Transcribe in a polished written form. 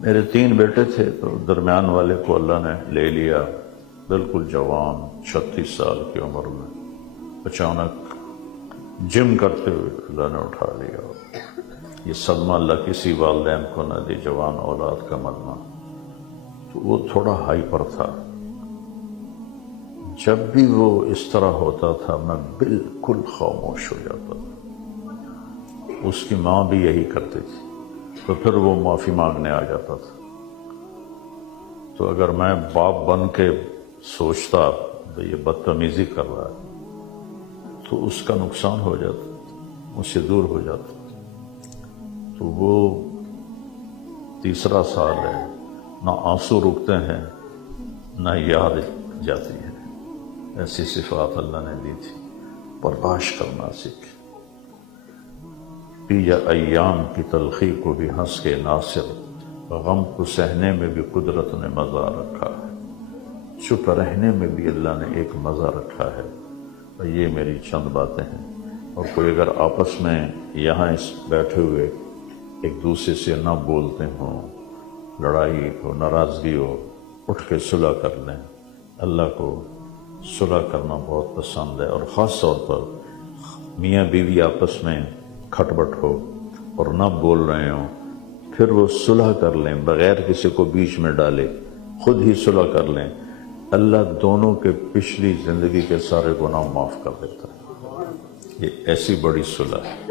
میرے 3 بیٹے تھے تو درمیان والے کو اللہ نے لے لیا، بالکل جوان 36 سال کی عمر میں اچانک جم کرتے ہوئے اللہ نے اٹھا لیا۔ یہ صدمہ اللہ کسی والدین کو نہ دے، جوان اولاد کا مرنا۔ تو وہ تھوڑا ہائپر تھا، جب بھی وہ اس طرح ہوتا تھا میں بالکل خاموش ہو جاتا تھا۔ اس کی ماں بھی یہی کرتی تھی، تو پھر وہ معافی مانگنے آ جاتا تھا۔ تو اگر میں باپ بن کے سوچتا تو یہ بدتمیزی کر رہا ہے تو اس کا نقصان ہو جاتا، مجھ سے دور ہو جاتا۔ تو وہ 3 سال ہے، نہ آنسو رکتے ہیں نہ یاد جاتی ہے۔ ایسی صفات اللہ نے دی تھی، برداشت کرنا سیکھ۔ پی ایام کی تلخی کو بھی ہنس کے ناصر، غم کو سہنے میں بھی قدرت نے مزہ رکھا ہے، چپ رہنے میں بھی اللہ نے ایک مزہ رکھا ہے۔ اور یہ میری چند باتیں ہیں، اور کوئی اگر آپس میں یہاں اس بیٹھے ہوئے ایک دوسرے سے نہ بولتے ہوں، لڑائی ہو، ناراضگی ہو، اٹھ کے صلح کر لیں۔ اللہ کو صلح کرنا بہت پسند ہے، اور خاص طور پر میاں بیوی آپس میں کھٹ بٹ ہو اور نہ بول رہے ہوں، پھر وہ صلح کر لیں بغیر کسی کو بیچ میں ڈالے، خود ہی صلح کر لیں۔ اللہ دونوں کے پچھلی زندگی کے سارے گناہ معاف کر دیتا ہے۔ یہ ایسی بڑی صلح ہے۔